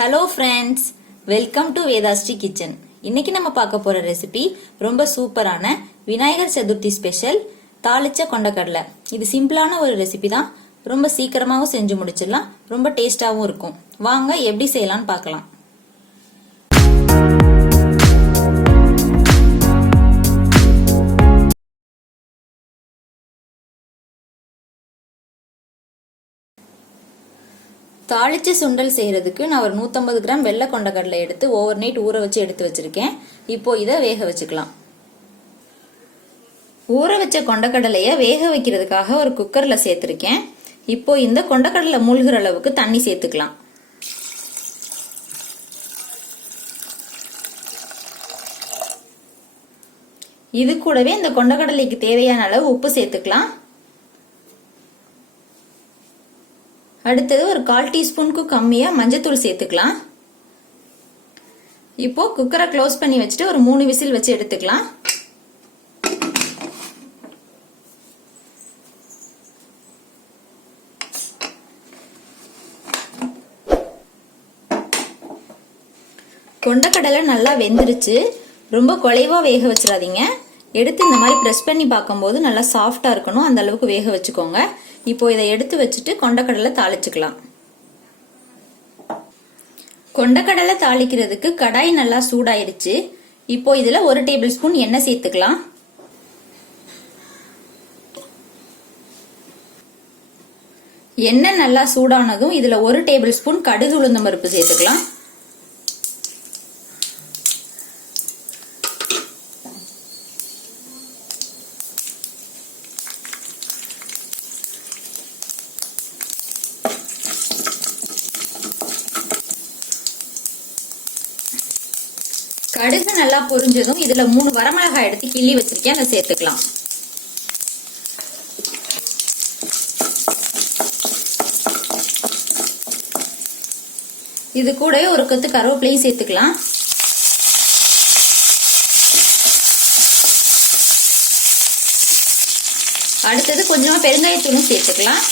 Hello friends, welcome to Vedashree kitchen. இன்னைக்கு நம்ம பார்க்க போற ரெசிபி ரொம்ப சூப்பரான விநாயகர் சதுர்த்தி ஸ்பெஷல் தாளிச்ச கொண்டக்கடலை. இது சிம்பிளான ஒரு ரெசிபி தான், ரொம்ப சீக்கிரமாவும் செஞ்சு முடிச்சிடலாம், ரொம்ப டேஸ்டாவும் இருக்கும். வாங்க எப்படி செய்யலாம்னு பார்க்கலாம். தாளிச்ச சுண்டல் செய்யறதுக்கு நான் ஒரு 150 கிராம் வெள்ளை கொண்டக்கடலை எடுத்து ஓவர் நைட் ஊற வச்சு எடுத்து வச்சிருக்கேன். இப்போ இதை வேக வச்சுக்கலாம். ஊற வச்ச கொண்டக்கடலைய வேக வைக்கிறதுக்காக ஒரு குக்கர்ல சேர்த்திருக்கேன். இப்போ இந்த கொண்டக்கடலை மூழ்கிற அளவுக்கு தண்ணி சேர்த்துக்கலாம். இது கூடவே இந்த கொண்டக்கடலைக்கு தேவையான அளவு உப்பு சேர்த்துக்கலாம். அடுத்தது ஒரு 1/4 டீஸ்பூனுக்கு கம்மியா மஞ்சத்தூள் சேர்த்துக்கலாம். இப்போ குக்கரை க்ளோஸ் பண்ணி வச்சுட்டு ஒரு 3 விசில் வச்சு எடுத்துக்கலாம். கொண்டக்கடலை நல்லா வெந்துருச்சு. ரொம்ப குழைவா வேக வச்சிடாதீங்க. எடுத்து இந்த மாதிரி பிரஸ் பண்ணி பார்க்கும்போது நல்லா சாஃப்டா இருக்கணும், அந்த அளவுக்கு வேக வச்சுக்கோங்க. இப்போ இதை எடுத்து வச்சுட்டு கொண்டக்கடலை தாளிச்சுக்கலாம். கொண்டக்கடலை தாளிக்கிறதுக்கு கடாய் நல்லா சூடாயிருச்சு. இப்போ இதுல 1 டேபிள் ஸ்பூன் எண்ணெய் சேர்த்துக்கலாம். எண்ணெய் நல்லா சூடானதும் இதுல 1 டேபிள் ஸ்பூன் கடுகு உளுந்தம் பருப்பு சேர்த்துக்கலாம். கடுகு நல்லா பொரிஞ்சதும் இதுல 3 வரமிளகாய் எடுத்து கிள்ளி வச்சிருக்கேன், அதை சேர்த்துக்கலாம். இது கூட ஒரு கொத்து கருவேப்பிலையும் சேர்த்துக்கலாம். அடுத்தது கொஞ்சமா பெருங்காயத்தூளும் சேர்த்துக்கலாம்.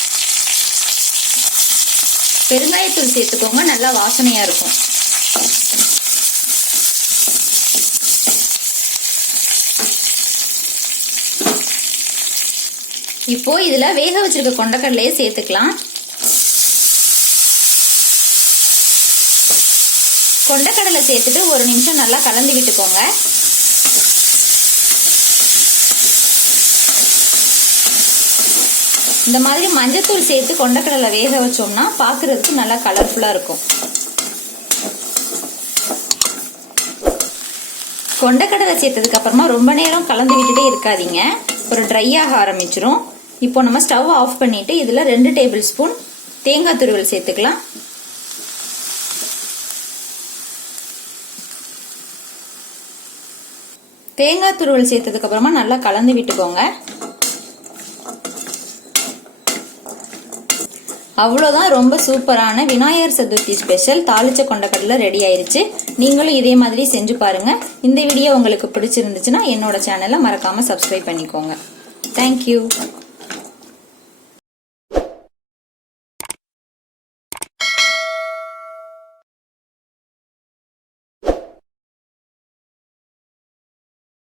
பெருங்காயத்தூள் சேர்த்துக்கோங்க, நல்லா வாசனையா இருக்கும். இப்போ இதுல வேக வச்சிருக்க கொண்டக்கடலையை சேர்த்துக்கலாம். கொண்டக்கடலை சேர்த்துட்டு 1 நிமிஷம் நல்லா கலந்து விட்டுக்கோங்க. இந்த மாதிரி மஞ்சத்தூள் சேர்த்து கொண்டக்கடலை வேக வச்சோம்னா பாக்குறதுக்கு நல்லா கலர்ஃபுல்லா இருக்கும். கொண்டக்கடலை சேர்த்ததுக்கு அப்புறமா ரொம்ப நேரம் கலந்து விட்டுட்டே இருக்காதீங்க, ஒரு ட்ரை ஆக ஆரம்பிச்சிரும். இப்போ நம்ம ஸ்டவ் ஆஃப் பண்ணிட்டு இதுல 2 டேபிள் ஸ்பூன் தேங்காய் துருவல் சேர்த்துக்கலாம். தேங்காய் துருவல் சேர்த்ததுக்கு அப்புறமா நல்லா கலந்து விட்டுக்கோங்க. அவ்வளவுதான், ரொம்ப சூப்பரான விநாயகர் சதுர்த்தி ஸ்பெஷல் தாளிச்ச கொண்டக்கடலை ரெடி ஆயிருச்சு. நீங்களும் இதே மாதிரி செஞ்சு பாருங்க. இந்த வீடியோ உங்களுக்கு பிடிச்சிருந்துச்சுன்னா என்னோட சேனலை மறக்காம சப்ஸ்கிரைப் பண்ணிக்கோங்க. தேங்க்யூ.